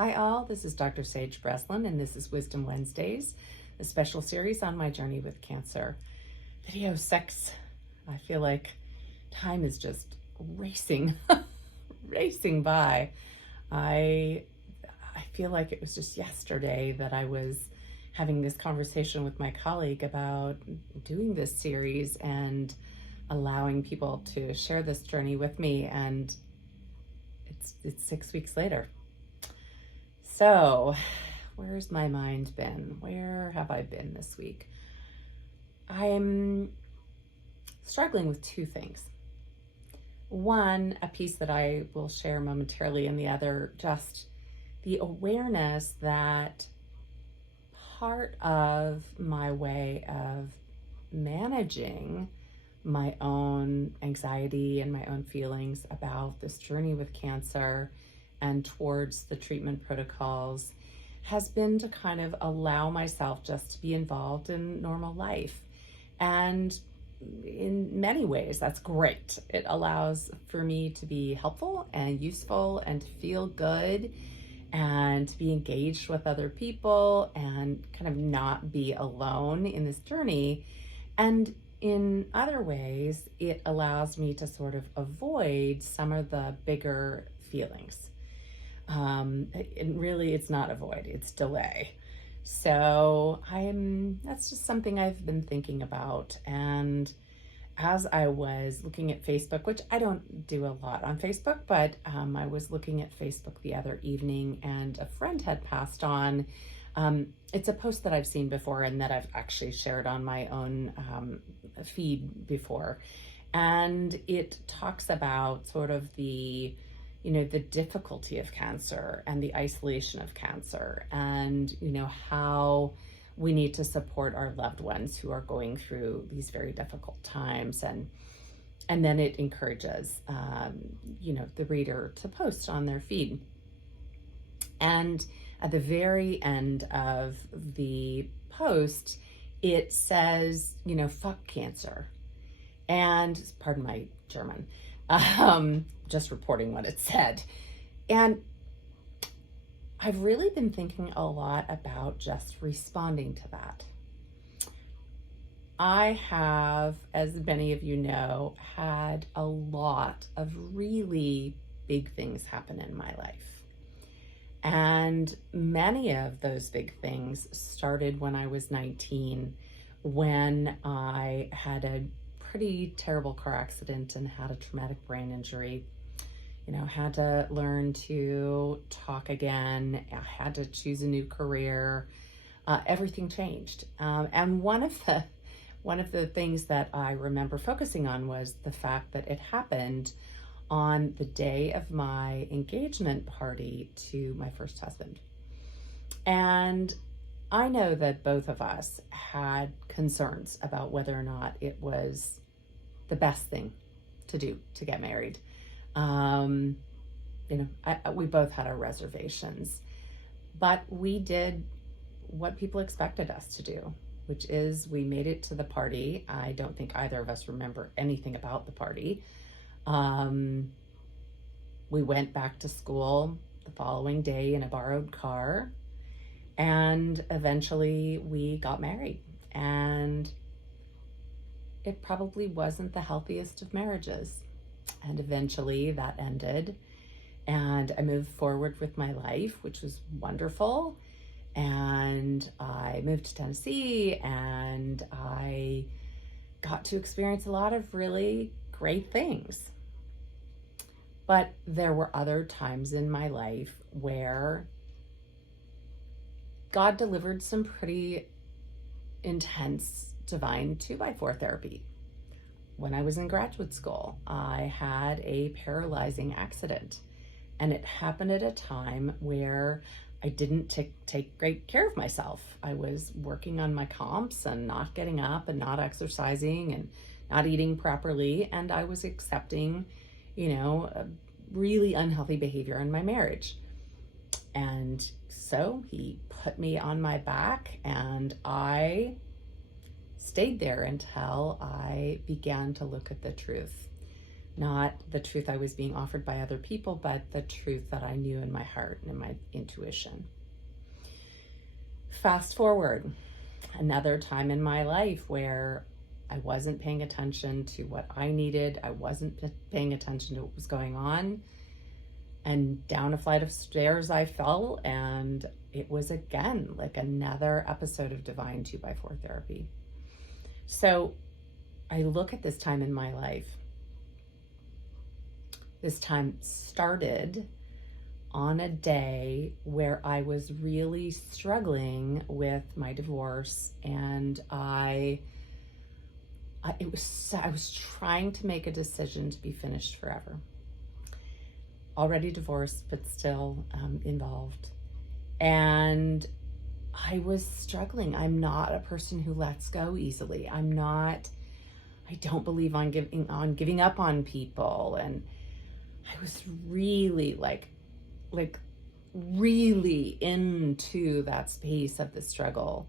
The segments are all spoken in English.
Hi all, this is Dr. Sage Breslin and this is Wisdom Wednesdays, a special series on my journey with cancer. Video 6. I feel like time is just racing, racing by. I feel like it was just yesterday that I was having this conversation with my colleague about doing this series and allowing people to share this journey with me, and it's 6 weeks later. So, where's my mind been? Where have I been this week? I'm struggling with two things. One, a piece that I will share momentarily, and the other, just the awareness that part of my way of managing my own anxiety and my own feelings about this journey with cancer and towards the treatment protocols has been to kind of allow myself just to be involved in normal life. And in many ways, that's great. It allows for me to be helpful and useful and to feel good and to be engaged with other people and kind of not be alone in this journey. And in other ways, it allows me to sort of avoid some of the bigger feelings. And really, it's not avoid, it's delay. So that's just something I've been thinking about. And as I was looking at Facebook, which I don't do a lot on Facebook, but I was looking at Facebook the other evening and a friend had passed on. It's a post that I've seen before and that I've actually shared on my own feed before. And it talks about sort of the difficulty of cancer and the isolation of cancer, and, how we need to support our loved ones who are going through these very difficult times. And then it encourages, the reader to post on their feed. And at the very end of the post, it says, fuck cancer. And pardon my German. Just reporting what it said. And I've really been thinking a lot about just responding to that. I have, as many of you know, had a lot of really big things happen in my life. And many of those big things started when I was 19, when I had a pretty terrible car accident and had a traumatic brain injury. Had to learn to talk again. I had to choose a new career. Everything changed. And one of the things that I remember focusing on was the fact that it happened on the day of my engagement party to my first husband. And I know that both of us had concerns about whether or not it was the best thing to do to get married. We both had our reservations, but we did what people expected us to do, which is we made it to the party. I don't think either of us remember anything about the party. We went back to school the following day in a borrowed car, and eventually we got married. And it probably wasn't the healthiest of marriages. And eventually that ended, and I moved forward with my life, which was wonderful. And I moved to Tennessee, and I got to experience a lot of really great things. But there were other times in my life where God delivered some pretty intense divine 2x4 therapy. When I was in graduate school, I had a paralyzing accident, and it happened at a time where I didn't take great care of myself. I was working on my comps and not getting up and not exercising and not eating properly, and I was accepting, a really unhealthy behavior in my marriage. And so he put me on my back, and I stayed there until I began to look at the truth. not the truth I was being offered by other people, but the truth that I knew in my heart and in my intuition. Fast forward, another time in my life where I wasn't paying attention to what I needed. I wasn't paying attention to what was going on. And down a flight of stairs I fell, and it was again like another episode of divine 2x4 therapy. So I look at this time in my life. This time started on a day where I was really struggling with my divorce, and I was trying to make a decision to be finished forever. Already divorced, but still involved. And I was struggling. I'm not a person who lets go easily. I don't believe on giving up on people. And I was really like really into that space of the struggle.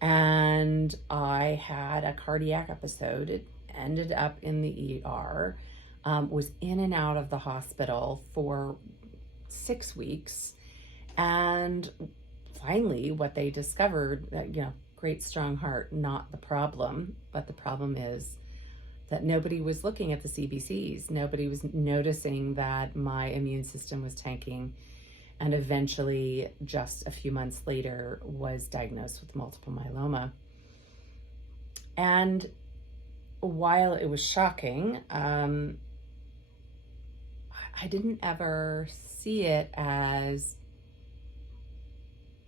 And I had a cardiac episode. It ended up in the ER. Was in and out of the hospital for 6 weeks. And finally, what they discovered, great strong heart, not the problem, but the problem is that nobody was looking at the CBCs. Nobody was noticing that my immune system was tanking, and eventually, just a few months later, was diagnosed with multiple myeloma. And while it was shocking, I didn't ever see it as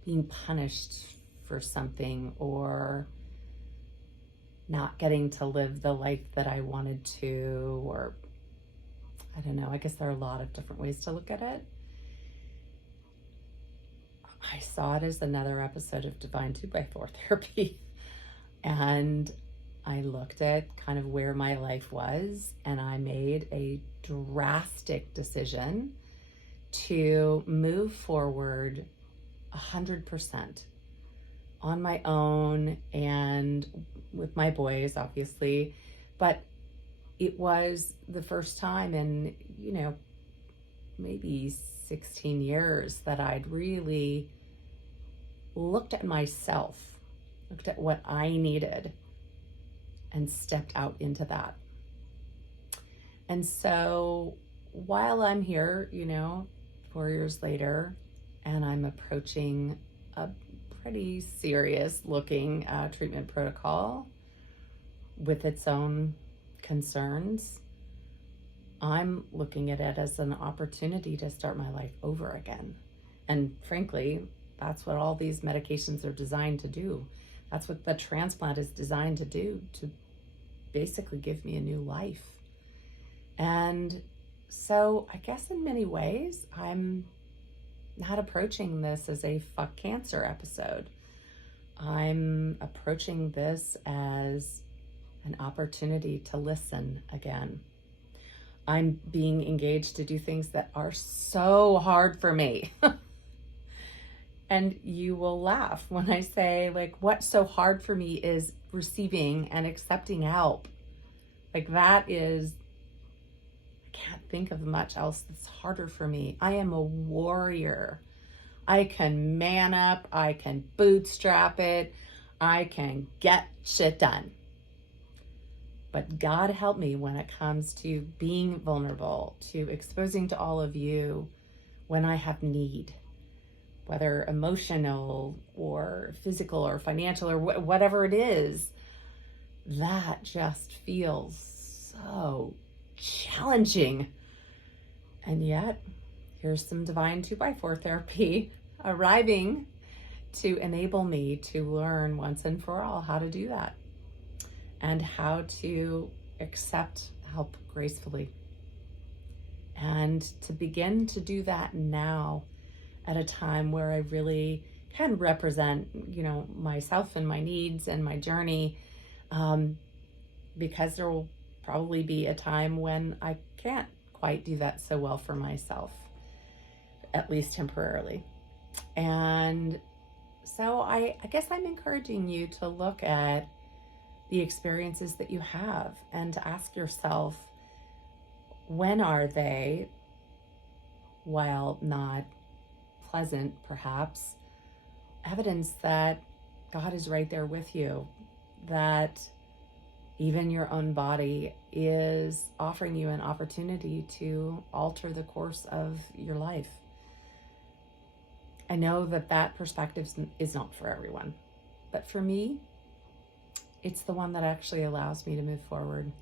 being punished for something or not getting to live the life that I wanted to, or I don't know, I guess there are a lot of different ways to look at it. I saw it as another episode of divine 2x4 therapy. And I looked at kind of where my life was, and I made a drastic decision to move forward 100% on my own and with my boys, obviously. But it was the first time in, maybe 16 years that I'd really looked at myself, looked at what I needed, and stepped out into that. And so while I'm here, 4 years later, and I'm approaching a pretty serious looking treatment protocol with its own concerns, I'm looking at it as an opportunity to start my life over again. And frankly, that's what all these medications are designed to do. That's what the transplant is designed to do, to basically give me a new life. And so I guess in many ways, I'm not approaching this as a fuck cancer episode. I'm approaching this as an opportunity to listen again. I'm being engaged to do things that are so hard for me. And you will laugh when I say, what's so hard for me is receiving and accepting help. That is, I can't think of much else that's harder for me. I am a warrior. I can man up. I can bootstrap it. I can get shit done. But God help me when it comes to being vulnerable, to exposing to all of you when I have need. Whether emotional or physical or financial or whatever it is, that just feels so challenging. And yet, here's some divine 2x4 therapy arriving to enable me to learn once and for all how to do that and how to accept help gracefully. And to begin to do that now, at a time where I really can represent, myself and my needs and my journey, because there will probably be a time when I can't quite do that so well for myself, at least temporarily. And so I guess I'm encouraging you to look at the experiences that you have and to ask yourself, When are they, while not pleasant perhaps, evidence that God is right there with you, that even your own body is offering you an opportunity to alter the course of your life? I know that that perspective is not for everyone, but for me, it's the one that actually allows me to move forward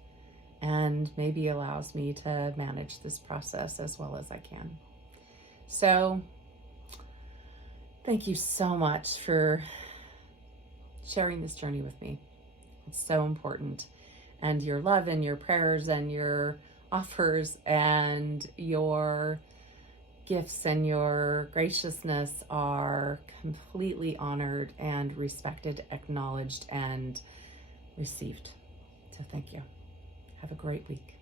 and maybe allows me to manage this process as well as I can. So thank you so much for sharing this journey with me. It's so important. And your love and your prayers and your offers and your gifts and your graciousness are completely honored and respected, acknowledged, and received. So thank you. Have a great week.